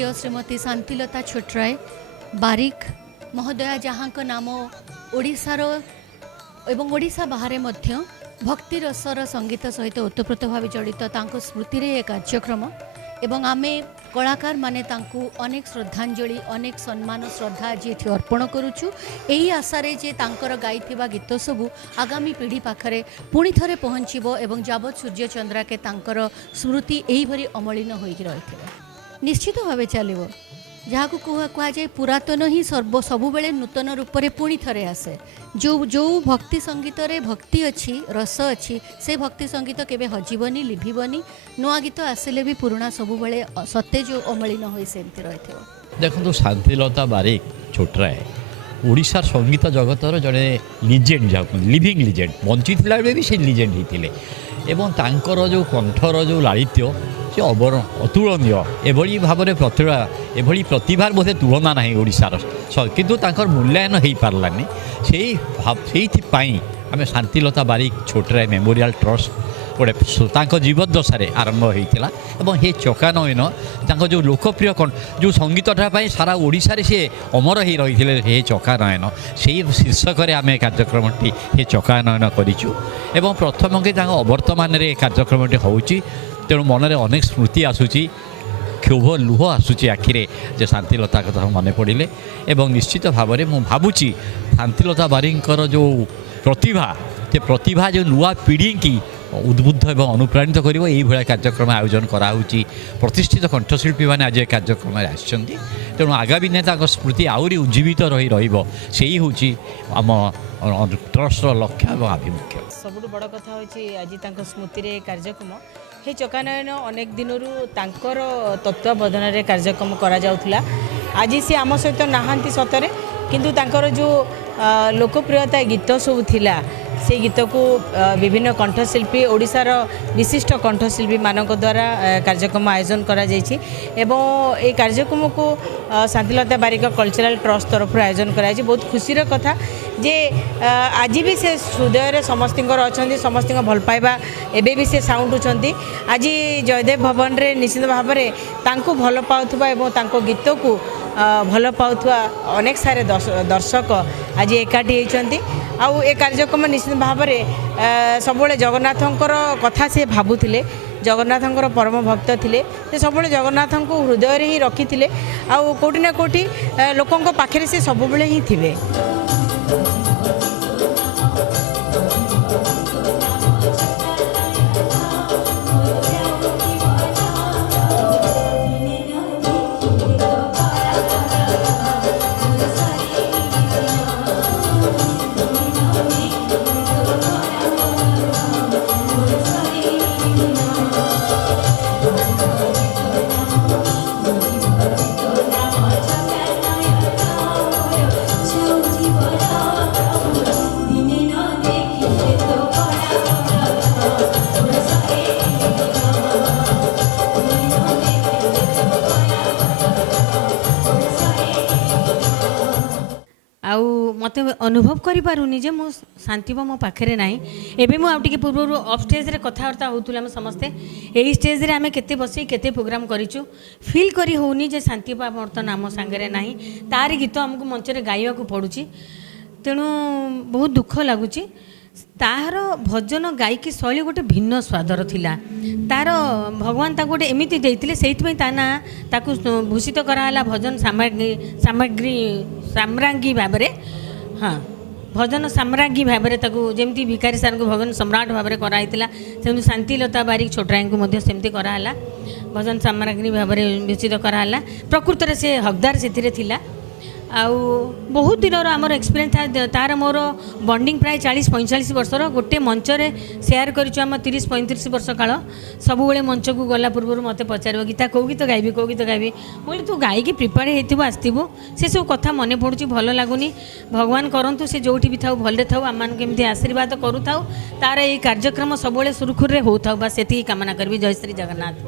प्रिय श्रीमती शांतिलता छोटराय बारिक महोदया जहाँ नाम ओडिशार एवं ओडिशा बाहर भक्ति रसर संगीत सहित ओतप्रोत भाव जड़ित स्मृति रे एक कार्यक्रम एवं आमे कलाकार माने तांकु अनेक श्रद्धांजलि अनेक सम्मान श्रद्धा आज ये अर्पण करुचु यही आशारे जे तांकर गाइथिबा गीत सबू आगामी पीढ़ी पाखरे पुणी थरे पहुँचबो एवं जाबत सूर्य चंद्रा के तांकर स्मृति यही भरी अमलिन होइक रहिथिबो निश्चित भावे चलिबो जहाँ कह जाए पुरातन ही सबु बेले नूतन रूप से पुणी थरे आसे जो जो भक्ति संगीत रे भक्ति अच्छी रस अच्छी से भक्ति संगीत केबे हजिबनी लिभिबनी नुआ गीत आसिले भी पुराणा सबु बेले सत्य जो अमलिन होई सेमती रहिथिबो। देखो शांतिलता बारिक छोटराय ओडिशार संगीत जगतर जड़े लिजेंड जहाँ लिविंग लिजेंड बंची भी से लिजेंड होते एवं तांकर जो कंठर जो लालित्य से अतुलनीय एभली भाव में प्रतिभा एभली प्रतिभार बोधे तुलना ना ओडिशार किंतु तांकर मूल्यांकन हो पार्लानी से आम शांतिलता बारिक छोटराय मेमोरियल ट्रस्ट गोटे जीवन दशार आरंभ होता और ये चकानयन जो लोकप्रिय जो संगीतटा सारा ओडिशा रे सी अमर हो रही है चकानयन से शीर्षक आम कार्यक्रम ये चकानयन करूँ एवं प्रथम कि अवर्तमान कार्यक्रम होची तेणु मन में अनेक स्मृति आसूची क्षोभ लुह आसूची आखिरे जे शांतिलता कथा मन पड़े एवं निश्चित भाव में मुझे भावुची शांतिलता बारिकर जो प्रतिभा जो नुआ पीढ़ी की उद्बुद्ध एवं अनुप्राणित कर भाया कार्यक्रम आयोजन कराऊँगी प्रतिष्ठित कंठशिल्पी मैंने आज कार्यक्रम तेणु आगामी दिन स्मृति आहरी उज्जीवित रही रही हूँ आम ट्रस्ट लक्ष्य और आभिमुख्य सबुठ बड़ कथा आज स्मृति रे कार्यक्रम हे चकानयन अनेक दिन तत्वावधान कार्यक्रम करा जाउथला आज सी आम सहित नहांती सतरे किंतु तांकर जो लोकप्रियता गीत सब थिला से गीत को विभिन्न कंठशिल्पी ओडिशार विशिष्ट कंठशिल्पी मानक द्वारा कार्यक्रम आयोजन करा जायछि एवं ए कार्यक्रम को शांतिलता बारिक कल्चरल ट्रस्ट तरफ आयोजन करा जायछि। बहुत खुशीर कथा जे आज भी से हृदय समस्त अच्छा समस्त भल पाइबा एबे भी से साउंड होती आज जयदेव भवन रे निश्चित भाव में तांको भल पाउथबा एवं तांको गीत को भल पाउथबा अनेक सारे दर्शक आज एकाठी होती आउ ए कार्यक्रम निश्चित भाव में सबुले जगन्नाथंकर कथा से भावुले जगन्नाथंकर परम भक्त थिले से सबुले जगन्नाथ को हृदय रे ही रखी थिले आउ कोटी ना कोटी लोकों पाखे से सबुले ही थिबे। मत अनुभव करूनी जे मो शांति मो पाखे ना एवं मुझे पूर्व अफ स्टेज रे कथबार्ता होतुला समस्ते यही स्टेज रे आमे केते बसी केते प्रोग्राम करिचु फील करी होनी जे शांति बर्तन आम सांगे ना तार गीत आमको मंच रे गाइबा को पड़ुची तेणु बहुत दुख लगुच तार भजन गायकी शैली गोटे भिन्न स्वादर थिला तार भगवान ताको गोटे एमिति देइतिले सेइतमै ता ना ताको भूषित कराला भजन सामग्री साम्राज्ञी भाव में हाँ भजन साम्राज्ञी भाव में जमी भिखारी सार को भजन सम्राट भाव में कराइला सेमती शांतिलता बारिक छोटराय को सेमती कराला भजन साम्राज्ञी भाव में भूषित कराला प्रकृत में से हकदार से थिला आउ बहुत दिन आमर एक्सपीरियंस था तार मोर बॉन्डिंग प्राय 40-45 वर्षर गोटे मंच रे शेयर करूँ आम 30-35 वर्ष काल सब मंच को गला पूर्व मत पचार गीता कौ गीत गायबी कौ गीत गायबी बोले तू गायकी प्रिपेयर होती आसतु से सब कथा मन पड़ुची भल लगुनि भगवान करंतु से जो भी था भले था आम केमती आशीर्वाद करूँ तार ये कार्यक्रम सब सुरखुर होता बस से कामना करी। जय श्री जगन्नाथ।